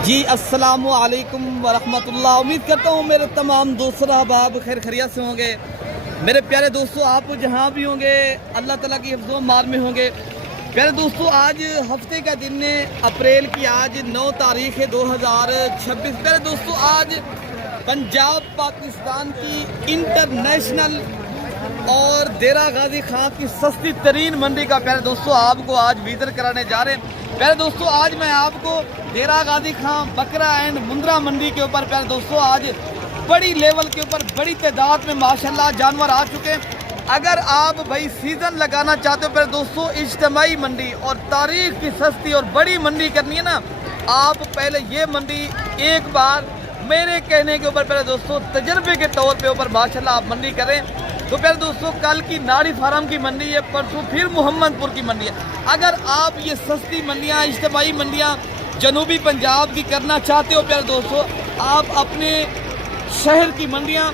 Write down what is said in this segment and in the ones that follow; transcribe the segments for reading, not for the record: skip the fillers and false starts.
जी अस्सलामु अलैकुम वरहमतुल्लाह। उम्मीद करता हूँ मेरे तमाम दोस्त अहबाब खैर खैरियत से होंगे। मेरे प्यारे दोस्तों, आप जहाँ भी होंगे अल्लाह ताला की हिफ्ज़ व अमान में होंगे। प्यारे दोस्तों, आज हफ्ते का दिन है, अप्रैल की आज 9 तारीख है 2026। प्यारे दोस्तों, आज पंजाब पाकिस्तान की इंटरनेशनल और देरा गाजी खां की सस्ती तरीन मंडी का प्यारे दोस्तों आपको आज विजिट कराने जा रहे हैं। प्यारे दोस्तों, आज मैं आपको देरा गाजी खां बकरा एंड मुंद्रा मंडी के ऊपर प्यारे दोस्तों आज बड़ी लेवल के ऊपर बड़ी तादाद में माशाल्लाह जानवर आ चुके हैं। अगर आप भाई सीज़न लगाना चाहते हो प्यारे दोस्तों, इज्तिमाई मंडी और तारीख की सस्ती और बड़ी मंडी करनी है ना, आप पहले ये मंडी एक बार मेरे कहने के ऊपर प्यारे दोस्तों तजर्बे के तौर पे ऊपर माशाल्लाह आप मंडी करें। तो प्यारे दोस्तों, कल की नाड़ी फार्म की मंडी है, परसों फिर मोहम्मदपुर की मंडी है। अगर आप ये सस्ती मंडियाँ इज्तिमाई मंडियाँ जनूबी पंजाब की करना चाहते हो प्यारे दोस्तों, आप अपने शहर की मंडियाँ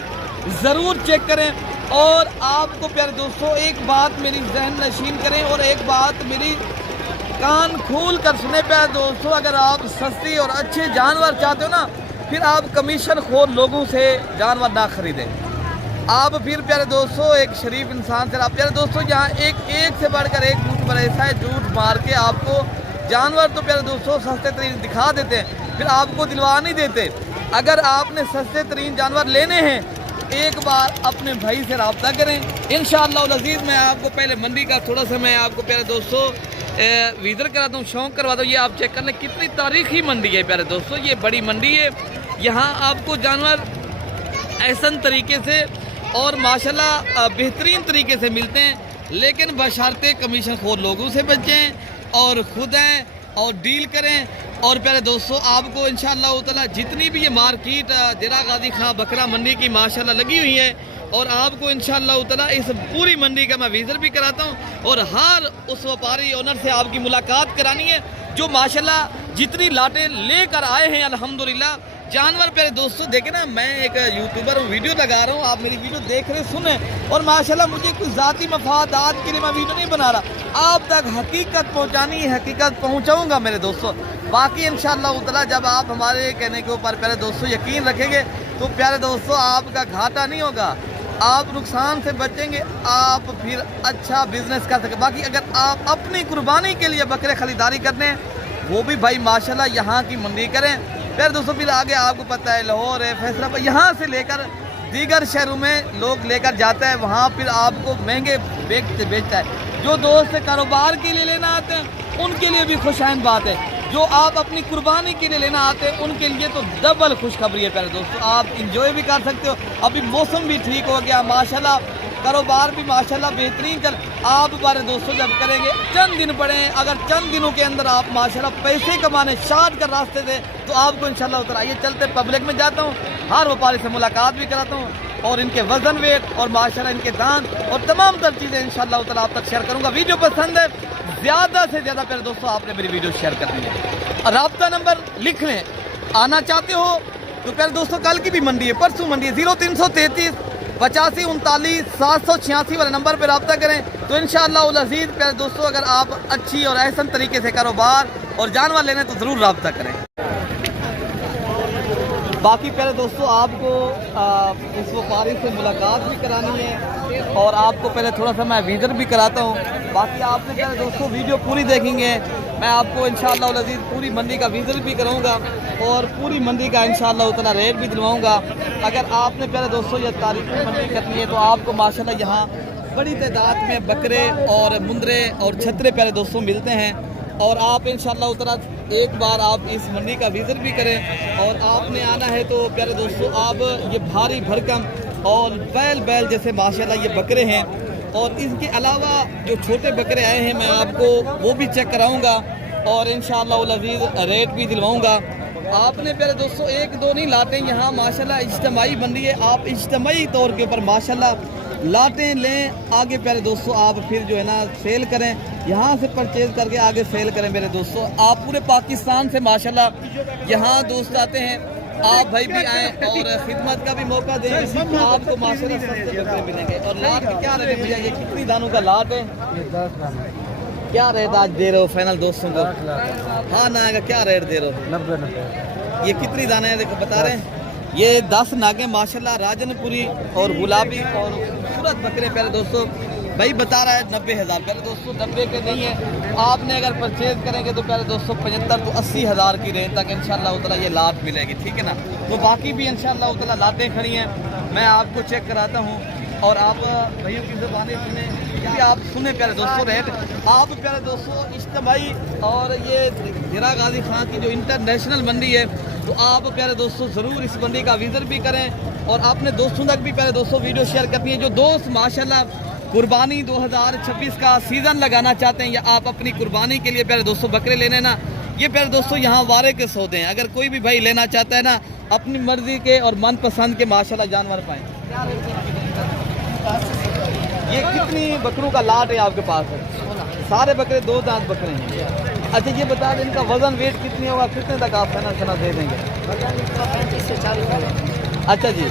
ज़रूर चेक करें। और आपको प्यारे दोस्तों एक बात मेरी जहन नशीन करें और एक बात मेरी कान खोल कर सुने प्यारे दोस्तों, अगर आप सस्ती और अच्छे जानवर चाहते हो ना, फिर आप कमीशन खोर लोगों से जानवर ना खरीदें। आप फिर प्यारे दोस्तों एक शरीफ इंसान से आप प्यारे दोस्तों यहाँ एक से बढ़कर एक झूठ पर ऐसा है, झूठ मार के आपको जानवर तो प्यारे दोस्तों सस्ते तरीन दिखा देते हैं, फिर आपको दिलवा नहीं देते। अगर आपने सस्ते तरीन जानवर लेने हैं, एक बार अपने भाई से रब्ता करें। इंशाअल्लाह अज़ीज़ मैं आपको पहले मंडी का थोड़ा सा मैं आपको प्यारे दोस्तों विज़िट कराता हूँ, शौक़ करवाता हूँ। ये आप चेक कर लें कितनी तारीखी मंडी है प्यारे दोस्तों, ये बड़ी मंडी है। यहाँ आपको जानवर ऐसन तरीके से और माशाल्लाह बेहतरीन तरीके से मिलते हैं, लेकिन बशर्ते कमीशन खोर लोगों से बचें और खुद हैं और डील करें। और प्यारे दोस्तों, आपको इंशाअल्लाह ताला जितनी भी ये मार्केट देरा गाजी खां बकरा मंडी की माशाल्लाह लगी हुई है, और आपको इंशाअल्लाह ताला इस पूरी मंडी का मैं विजिट भी कराता हूँ और हर उस व्यापारी ओनर से आपकी मुलाकात करानी है जो माशाल्लाह जितनी लाटें लेकर आए हैं अल्हम्दुलिल्लाह। जानवर प्यारे दोस्तों देखे ना, मैं एक यूट्यूबर हूँ, वीडियो लगा रहा हूँ, आप मेरी वीडियो देख रहे सुने, और माशाल्लाह मुझे कुछ ज़ाती मफादात के लिए मैं वीडियो नहीं बना रहा, आप तक हकीकत पहुँचानी है, हकीकत पहुँचाऊँगा मेरे दोस्तों। बाकी इंशाअल्लाह ताला जब आप हमारे कहने के ऊपर प्यारे दोस्तों यकीन रखेंगे तो प्यारे दोस्तों आपका घाटा नहीं होगा, आप नुकसान से बचेंगे, आप फिर अच्छा बिजनेस कर सकें। बाकी अगर आप अपनी कुर्बानी के लिए बकरे खरीदारी करते हैं, वो भी भाई माशाल्लाह यहाँ की मंडी करें प्यारे दोस्तों। फिर आगे आपको पता है लाहौर है, फैसलाबाद, यहाँ से लेकर दीगर शहरों में लोग लेकर जाता है, वहाँ फिर आपको महंगे बेचता है। जो दोस्त कारोबार के लिए लेना आते हैं उनके लिए भी खुशहाल बात है, जो आप अपनी कुर्बानी के लिए लेना आते हैं उनके लिए तो डबल खुशखबरी है प्यारे दोस्तों, आप इंजॉय भी कर सकते हो। अभी मौसम भी ठीक हो गया माशाल्लाह, कारोबार भी माशाल्लाह बेहतरीन चल। आप बारे दोस्तों जब करेंगे चंद दिन पड़े, अगर चंद दिनों के अंदर आप माशाल्लाह पैसे कमाने शाद कर रास्ते से, तो आपको इंशाल्लाह उतर आइए चलते पब्लिक में जाता हूँ, हर व्यापारी से मुलाकात भी कराता हूँ और इनके वजन वेट और माशाल्लाह इनके दांत और तमाम तर चीज़ें इंशाल्लाह ताला आप तक शेयर करूँगा। वीडियो पसंद है ज़्यादा से ज़्यादा प्यारे दोस्तों आपने मेरी वीडियो शेयर करनी है। राब्ता नंबर लिख लें, आना चाहते हो तो प्यारे दोस्तों कल की भी मंडी है, परसों मंडी है, 0333 85 39 786 वाले नंबर पर रब्ता करें। तो इंशाअल्लाह अज़ीज़ प्यारे दोस्तों अगर आप अच्छी और ऐसा तरीके से कारोबार और जानवर लेने तो ज़रूर रब्ता करें। बाकी प्यारे दोस्तों आपको इस व्यापारी से मुलाकात भी करानी है और आपको पहले थोड़ा सा मैं विजिट भी कराता हूँ। बाकी आपने प्यारे दोस्तों वीडियो पूरी देखेंगे, मैं आपको इंशाअल्लाह अज़ीज़ पूरी मंडी का विजिट भी कराऊंगा और पूरी मंडी का इंशाअल्लाह उतना रेट भी दिलवाऊंगा। अगर आपने प्यारे दोस्तों ये तारीखी मंडी करनी है तो आपको माशाल्लाह यहाँ बड़ी तादाद में बकरे और मुंदरे और छतरे प्यारे दोस्तों मिलते हैं, और आप इंशाअल्लाह उतना एक बार आप इस मंडी का विजिट भी करें। और आपने आना है तो प्यारे दोस्तों आप ये भारी भरकम और बैल जैसे माशाल्लाह ये बकरे हैं, और इसके अलावा जो छोटे बकरे आए हैं मैं आपको वो भी चेक कराऊंगा और इंशाअल्लाह अज़ीज़ रेट भी दिलवाऊंगा। आपने प्यारे दोस्तों एक दो नहीं लाटें यहाँ माशाल्लाह इज्तिमाई मंडी है, आप इज्तिमाई तौर के ऊपर माशाल्लाह लाटें लें, आगे प्यारे दोस्तों आप फिर जो है ना सेल करें, यहाँ से परचेज करके आगे सेल करें मेरे दोस्तों। आप पूरे पाकिस्तान से माशाल्लाह यहाँ दोस्त आते हैं, आप भाई भी आएँ और खिदमत का भी मौका दें, आपको माशाल्लाह सस्ते बकरे मिलेंगे। और लाट क्या रेट है भैया, ये कितनी दानों का लाट है? क्या रेट आज दे रहे हो फाइनल दोस्तों को? हाँ नागा क्या रेट दे रहे हो? 90। ये कितनी दाने हैं देखो बता रहे हैं? ये 10 नागे माशाल्लाह राजनपुरी और गुलाबी और खूबसूरत बकरे प्यारे दोस्तों। भाई बता रहा है 90,000 प्यारे दोस्तों, 90 के नहीं है। आपने अगर परचेज करेंगे तो प्यारे दोस्तों 75 तो 80,000 की रेंज तक इंशाल्लाह उतना ये लाट मिलेगी, ठीक है ना। तो बाकी भी इंशाल्लाह उतना लाटें खड़ी हैं, मैं आपको चेक कराता हूँ और आप भैया की ज़बानी सुने क्योंकि आप सुने प्यारे दोस्तों रेट। आप प्यारे दोस्तों इज्तिमाई और ये हीरा गाजी खान की जो इंटरनेशनल मंडी है तो आप प्यारे दोस्तों ज़रूर इस मंडी का विज़िट भी करें और अपने दोस्तों तक भी प्यारे दोस्तों वीडियो शेयर करनी है। जो दोस्त माशाल्लाह कुर्बानी 2026 का सीज़न लगाना चाहते हैं या आप अपनी कुर्बानी के लिए प्यारे दोस्तों बकरे लेने ना, ये प्यारे दोस्तों यहाँ वारे के सौदे हैं। अगर कोई भी भाई लेना चाहता है ना अपनी मर्जी के और मनपसंद के माशाल्लाह जानवर पाएँ। ये कितनी बकरों का लाट है आपके पास है? सारे बकरे 2 दांत बकरे हैं। अच्छा ये बता दें इनका वजन वेट कितनी होगा, कितने तक आप खाना दे देंगे? 35 से 40 किलो। अच्छा जी,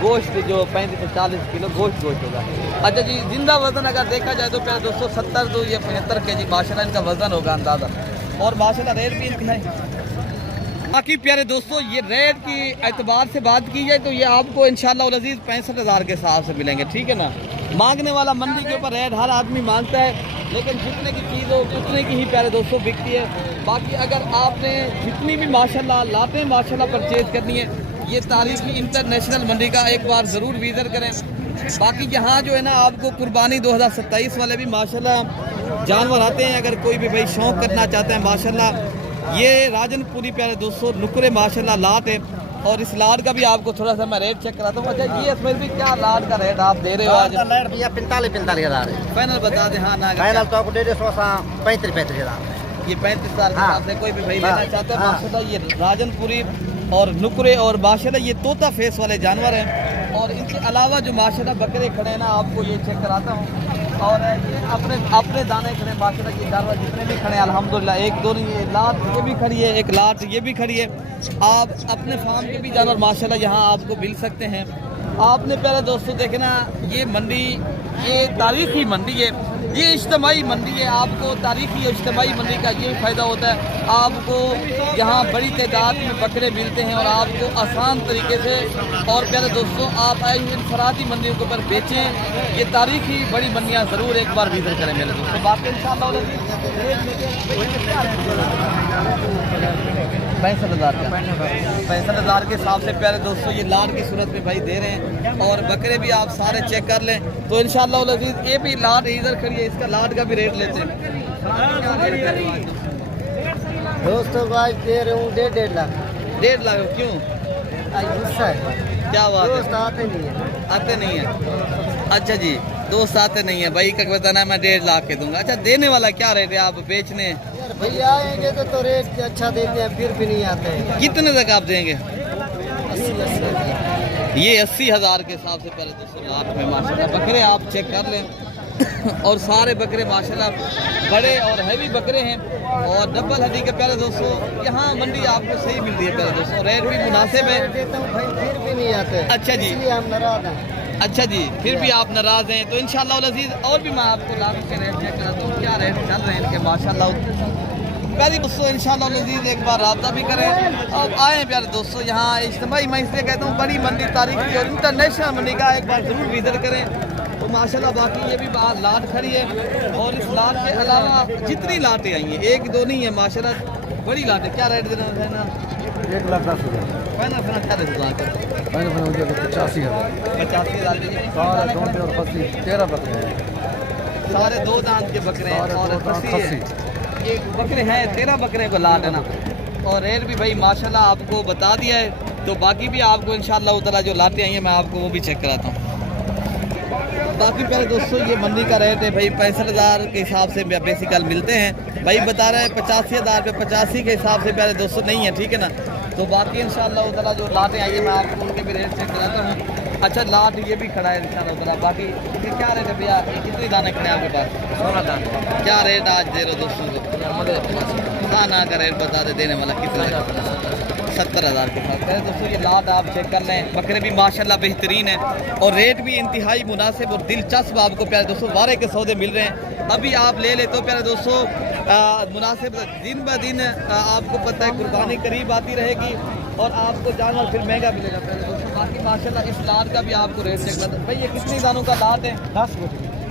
गोश्त जो 35 से 40 किलो गोश्त होगा। अच्छा जी, जिंदा वजन अगर देखा जाए तो प्यारे दोस्तों 70 तो ये 75 kg माशाल्लाह इनका वजन होगा अंदाज़ा। और माशाल्लाह रेट भी इनकी है। बाकी प्यारे दोस्तों ये रेट की एतबार से बात की जाए तो ये आपको इंशाल्लाह अज़ीज़ 65,000 के हिसाब से मिलेंगे, ठीक है ना। मांगने वाला मंडी के ऊपर रेट हर आदमी मांगता है, लेकिन जितने की चीज़ हो उतने की ही प्यारे दोस्तों बिकती है। बाकी अगर आपने जितनी भी माशाल्लाह लाटें माशाल्लाह परचेज करनी है, ये तारीखी इंटरनेशनल मंडी का एक बार ज़रूर विज़िट करें। बाकी यहाँ जो है ना आपको कुर्बानी 2027 वाले भी माशाल्लाह जानवर आते हैं। अगर कोई भी भाई शौक़ करना चाहते हैं माशाल्लाह ये राजनपुरी प्यारे दोस्तों नुकरे माशाल्लाह लाट है। और इस लाट का भी आपको थोड़ा सा मैं रेट चेक कराता हूँ। अच्छा ये इसमें भी क्या लाट का रेट आप दे रहे हो आज? 45,000 फाइनल बता दें। हाँ ना फाइनल तो आपको 35,000। ये 35,000 के हिसाब से कोई भी भाई लेना चाहता है माशाल्लाह ये राजनपुरी और नुकरे और माशाल्लाह ये तोता फेस वाले जानवर हैं। और इनके अलावा जो माशाल्लाह बकरे खड़े हैं ना आपको ये चेक कराता हूँ। और ये अपने दाने खड़े माशाल्लाह ये जानवर जितने भी खड़े हैं अल्हम्दुलिल्लाह, एक दो नहीं ये लाट ये भी खड़ी है, एक लाट ये भी खड़ी है। आप अपने फार्म के भी जानवर माशाल्लाह यहाँ आपको मिल सकते हैं। आपने प्यारे दोस्तों देखना ये मंडी ये तारीखी मंडी है, ये इज्तिमाई मंडी है। आपको तारीखी और इज्तिमाई मंडी का ये फ़ायदा होता है आपको यहाँ बड़ी तादाद में बकरे मिलते हैं और आपको आसान तरीके से। और प्यारे दोस्तों आप इंफरादी मंडियों के ऊपर बेचें, ये तारीखी बड़ी मंडियाँ ज़रूर एक बार विज़िट करें मेरे दोस्तों। बाकी इंशाअल्लाह 65,000 का 65,000 के हिसाब से प्यारे दोस्तों ये लाट की सूरत में भाई दे रहे हैं। और बकरे भी आप सारे चेक कर लें तो इंशाअल्लाह ये भी लाट इधर खड़ी है, इसका लाट का भी रेट लेते हैं दोस्तों को आज दे रहे हूँ 1.5 लाख। 1.5 लाख क्यों? आज गुस्सा है, क्या बात है? दोस्त आते नहीं है। आते नहीं है? अच्छा जी दोस्त आते नहीं है भाई का बताना है मैं 1.5 लाख के दूंगा। अच्छा देने वाला क्या रेट है आप बेचने? भैया आएंगे तो रेट अच्छा देते हैं फिर भी नहीं आते हैं। कितने तक आप देंगे? 80,000। ये 80,000 के हिसाब से पहले दोस्तों लाख में माशाल्लाह बकरे आप चेक कर लें। और सारे बकरे माशाल्लाह बड़े और हैवी बकरे हैं और डबल हड्डी के प्यारे दोस्तों यहाँ मंडी आपको सही मिल रही है प्यारे दोस्तों, रेट भी मुनासिब है। फिर भी नहीं आते। अच्छा जी इसलिए हम नाराज हैं। अच्छा जी फिर भी आप नाराज़ हैं तो इंशाअल्लाह अज़ीज़ और भी मैं आपको लाभ के रेट चेक कराता हूँ क्या रेट चल रहे हैं इनके माशाल्लाह। प्यारे दोस्तों इंशाअल्लाह अज़ीज़ एक बार रब्ता भी करें और आएँ प्यारे दोस्तों यहाँ इज्तिमाई मैं इसलिए कहता हूँ बड़ी मंडी तारीखी और इंटरनेशनल मंडी का एक बार ज़रूर विज़िट करें तो माशाल्लाह। बाकी ये भी लाट खड़ी है और इस लाट के अलावा जितनी लाटें आई हैं एक दो नहीं है माशाल्लाह बड़ी लाट है। क्या रेट देना है ना? 1,10,000। फाइनल क्या रेट का? 85,000। 13 बकरे हैं। सारे 2 दांत के बकरे हैं और खस्सी है। ये बकरे हैं 13 बकरे को लाट है ना। और रेट भी भाई माशाल्लाह आपको बता दिया है तो बाकी भी आपको इंशाअल्लाह उतला जो लाते आई हैं मैं आपको वो भी चेक कराता हूँ। बाकी प्यारे दोस्तों ये मंडी का रेट है भाई 65,000 के हिसाब से बेसिकल मिलते हैं। भाई बता रहे हैं 85,000 पे 85 के हिसाब से प्यारे दोस्तों नहीं है, ठीक है ना। तो बाकी इंशाअल्लाह उतला जो लाटें आई है मैं आपको उनके भी रेट चेक कराता हूँ। अच्छा लाट ये भी खड़ा है इंशाअल्लाह उतला। बाकी ये क्या रेट है भैया? कितनी दाने खड़े हैं आपके पास? 16 दाने। क्या रेट आज दे रहे हो दोस्तों को? खाना का रेट बता दे देने वाला कितना? 70,000 के साथ। प्यारे दोस्तों ये लाट आप चेक कर लें, बकरे भी माशाल्लाह बेहतरीन है और रेट भी इंतहाई मुनासिब और दिलचस्प आपको प्यारे दोस्तों वारे के सौदे मिल रहे हैं। अभी आप ले ले तो प्यारे दोस्तों मुनासिब दिन ब दिन आपको पता है कुर्बानी करीब आती रहेगी और आपको जानवर फिर महंगा मिलेगा प्यारे दोस्तों। बाकी माशाल्लाह इस लाट का भी आपको रेट चेक करना भाई। ये कितनी दानों का लाट है? 10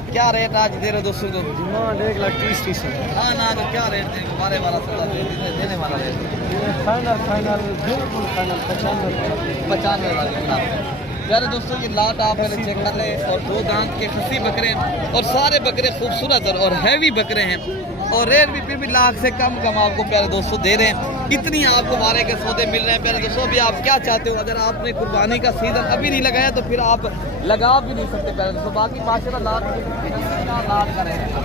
क्या रेट आज दे रहे दोस्तों को? डिमांड 1,30,000 हाँ ना तो क्या रेट देंगे? 12,000 देने वाला रेट फाइनल बिल्कुल फाइनल 95,000 के साथ। प्यारे दोस्तों ये लाट आप पहले चेक कर लें और 2 दांत के खसी बकरे और सारे बकरे खूबसूरत और हैवी बकरे हैं और रेट भी फिर भी लाख से कम आपको प्यारे दोस्तों दे रहे हैं। इतनी आपको वारे के सौदे मिल रहे हैं प्यारे दोस्तों। अभी आप क्या चाहते हो? अगर आपने कुर्बानी का सीजन अभी नहीं लगाया तो फिर आप लगा भी नहीं सकते प्यारे दोस्तों। बाकी माशाल्लाह लाट का रहेगा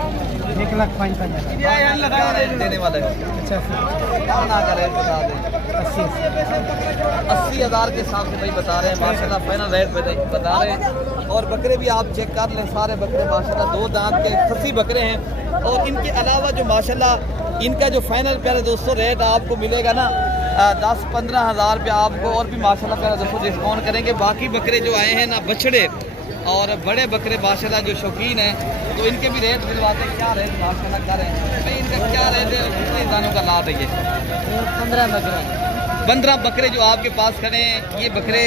1,05,000 देने वाले अच्छा क्या ना करें बता दें 80,000 के हिसाब से भाई बता रहे हैं माशाल्लाह फाइनल रेट बता रहे हैं। और बकरे भी आप चेक कर लें, सारे बकरे माशाल्लाह 2 दांत के खसी बकरे हैं और इनके अलावा जो माशाल्लाह इनका जो फाइनल प्यारे दोस्तों रेट आपको मिलेगा ना 10-15 हज़ार रुपया आपको और भी माशाल्लाह प्यारे दोस्तों डिस्काउंट करेंगे। बाकी बकरे जो आए हैं ना बछड़े और बड़े बकरे माशाल्लाह जो शौकीन हैं तो इनके भी रेट दिलवाते हैं। क्या रेट माशाल्लाह कर रहे हैं भाई? इनका क्या रेट है? कितने दानों का लाट है? ये 15 बकरे जो आपके पास खड़े हैं ये बकरे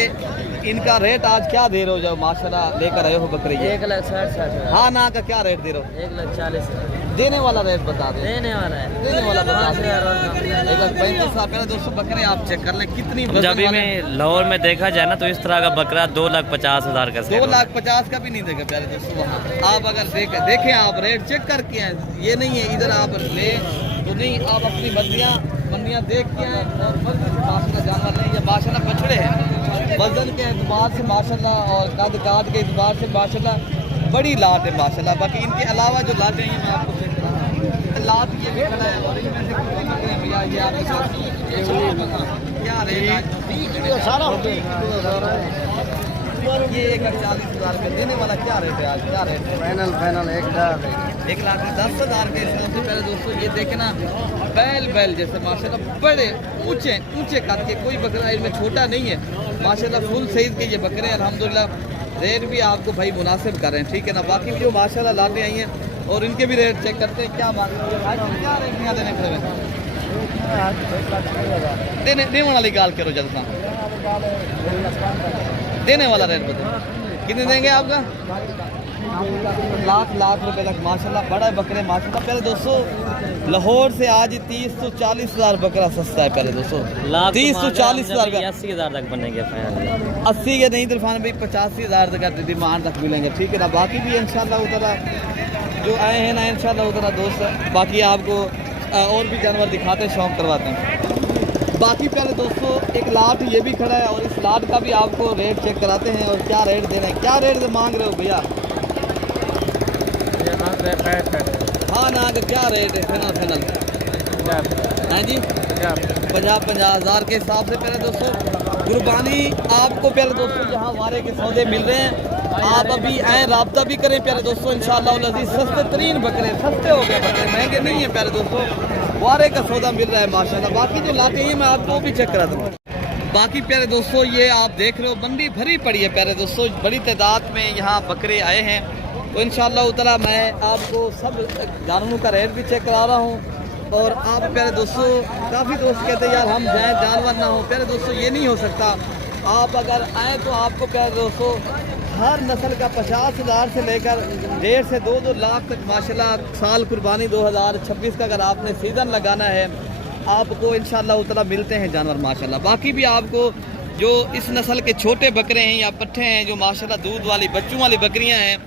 इनका रेट आज क्या दे रहे हो? जब माशाल्लाह लेकर आए हो बकरे ये 1,60,000 हाँ ना का क्या रेट दे रहे हो? 1,40,000 देने वाला रेट बता दें। देने वाला है, देने वाला बता दें 1,35,000 पहले दोस्तों बकरे आप चेक कर लें कितनी जब में लाहौर में देखा जाए ना तो इस तरह का बकरा 2,50,000 का 2,50,000 का भी नहीं देगा प्यारे दोस्तों। वहाँ आप अगर देखें आप रेट चेक करके आए, ये नहीं है इधर आप ले तो नहीं, आप अपनी मंडियाँ देख के आए और माशाल्लाह जानवर लें। ये माशाल्लाह बछड़े हैं वजन के एतबार से माशाल्लाह और कद काट के एतबार से माशाल्लाह बड़ी लाट है माशाल्लाह। बाकी इनके अलावा जो लाटें हैं मैं आपको चेक करा रहा हूँ। लाट ये भी खड़ा है और इनमें से कितने बकरे हैं भैया? ये आपके साथ क्या रेट सारा ये 1,40,000 रुपये देने वाला क्या रेट है आज? क्या रेट है? फाइनल 1,10,000 के सबसे पहले दोस्तों ये देखें ना बैल जैसे माशाल्लाह बड़े ऊंचे कद के, कोई बकरा इनमें छोटा नहीं है माशाल्लाह फुल साइज के ये बकरे अल्हम्दुलिल्लाह। रेट भी आपको भाई मुनासिब कर रहे हैं ठीक है ना। बाकी जो माशाल्लाह लाटे आई हैं और इनके भी रेट चेक करते हैं क्या मांग रहे हैं, क्या रेट यहाँ देने खड़े हैं? देने वाली गाल करो जल्द देने वाला रेट बताओ कितने देंगे आपका? लाख रुपए तक माशाल्लाह बड़ा बकरे माशाल्लाह। पहले दोस्तों लाहौर से आज 30 से 40,000 बकरा सस्ता है पहले दोस्तों। 30 से 40,000 का 80,000 तक बनेंगे फाइनल। 80 के नहीं तूफान भाई 85,000 तक का डिमांड तक मिलेंगे ठीक है ना। बाकी भी इंशाल्लाह उतना जो आए हैं ना इंशाल्लाह उतना दोस्त बाकी आपको और भी जानवर दिखाते हैं, शौक करवाते हैं। बाकी पहले दोस्तों एक लाट ये भी खड़ा है और इस लाट का भी आपको रेट चेक कराते हैं और क्या रेट दे रहे हैं। क्या रेट मांग रहे हो भैया? हाँ ना तो क्या रेट है फाइनल? हाँ जी 50,000 के हिसाब से पहले दोस्तों कुर्बानी आपको प्यारे दोस्तों यहाँ वारे के सौदे मिल रहे हैं। आप अभी आए रब्ता भी करें प्यारे दोस्तों इंशाअल्लाह अज़ीज़। सस्ते तरीन बकरे सस्ते हो गए बकरे, महंगे नहीं है प्यारे दोस्तों, वारे का सौदा मिल रहा है माशाल्लाह। बाकी जो लाते हैं मैं आपको भी चेक करा दूँ। बाकी प्यारे दोस्तों ये आप देख रहे हो मंडी भरी पड़ी है प्यारे दोस्तों, बड़ी तादाद में यहाँ बकरे आए हैं तो इंशाअल्लाह ताला मैं आपको सब जानवरों का रेट भी चेक करा रहा हूँ। और आप प्यारे दोस्तों काफ़ी दोस्त कहते हैं यार हम जाएँ जानवर ना हो, प्यारे दोस्तों ये नहीं हो सकता। आप अगर आएँ तो आपको प्यारे दोस्तों हर नस्ल का 50,000 से लेकर 1.5 से 2 लाख तक माशाल्लाह साल कुर्बानी 2026 का अगर आपने सीज़न लगाना है आपको इंशाअल्लाह ताला मिलते हैं जानवर माशाल्लाह। बाकी भी आपको जो इस नस्ल के छोटे बकरे हैं या पट्ठे हैं जो माशाल्लाह दूध वाली बच्चों वाली बकरियां हैं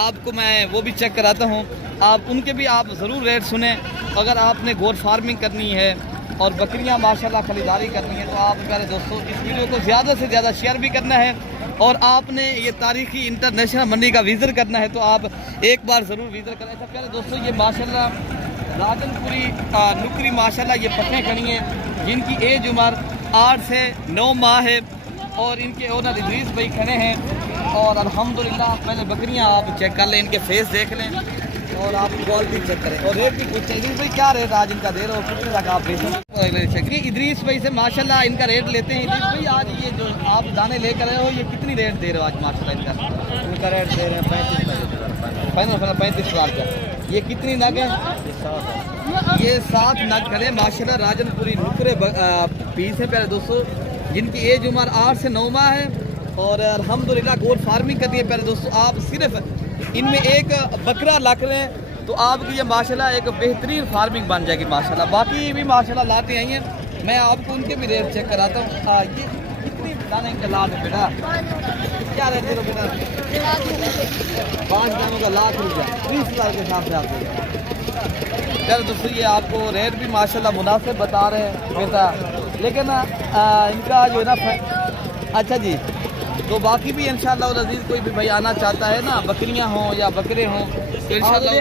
आपको मैं वो भी चेक कराता हूं। आप उनके भी आप ज़रूर रेट सुने। अगर आपने गोट फार्मिंग करनी है और बकरियां माशाल्लाह खरीदारी करनी है तो आप प्यारे दोस्तों इस वीडियो को ज़्यादा से ज़्यादा शेयर भी करना है और आपने ये तारीखी इंटरनेशनल मंडी का विज़िट करना है तो आप एक बार ज़रूर विज़िट करें। अच्छा प्यारे दोस्तों ये माशाल्लाह राजनपुरी नुकरी माशाल्लाह ये पट्टे खड़ी हैं जिनकी एज उम्र 8 से 9 माह है और इनके ओनर इदरीस भाई खड़े हैं और अल्हम्दुलिल्लाह पहले बकरियां आप चेक कर लें, इनके फेस देख लें और आप क्वालिटी चेक करें और रेट भी पूछते हैं भाई क्या रेट आज इनका दे रहे हो, कितने तक आप बेचेंगे। इदरीस भाई से माशाल्लाह इनका रेट लेते हैं। इदरीस भाई आज ये जो आप दाने लेकर आए हो ये कितनी रेट दे रहे हो आज माशाल्लाह इनका? इनका रेट दे रहे हैं 35 फाइनल 35,000 का। ये कितनी नग है? ये 7 नग खड़े माशाल्लाह राजनपुरी नुकरे पीस है प्यारे दोस्तों, जिनकी एज उम्र 8 से 9 माह है और अल्हम्दुलिल्लाह गोट फार्मिंग करती है प्यारे दोस्तों। आप सिर्फ इनमें एक बकरा रख रहे हैं तो आपकी ये माशाल्लाह एक बेहतरीन फार्मिंग बन जाएगी माशाल्लाह। बाकी भी माशाल्लाह लाते आई हैं, मैं आपको उनके भी रेट चेक कराता हूँ। ये कितनी दाने का लाद है बेटा? क्या रेट दे रहे हो बेटा? 5 दानों का ₹1,00,000 30,000 के हिसाब से आपको। चलो दोस्तों ये आपको रेट भी माशाल्लाह मुनासिब बता रहे हैं बेटा, लेकिन इनका जो है ना अच्छा जी। तो बाकी भी इंशाअल्लाह अज़ीज़ कोई भी भाई आना चाहता है ना, बकरियां हों या बकरे हों तो इंशाअल्लाह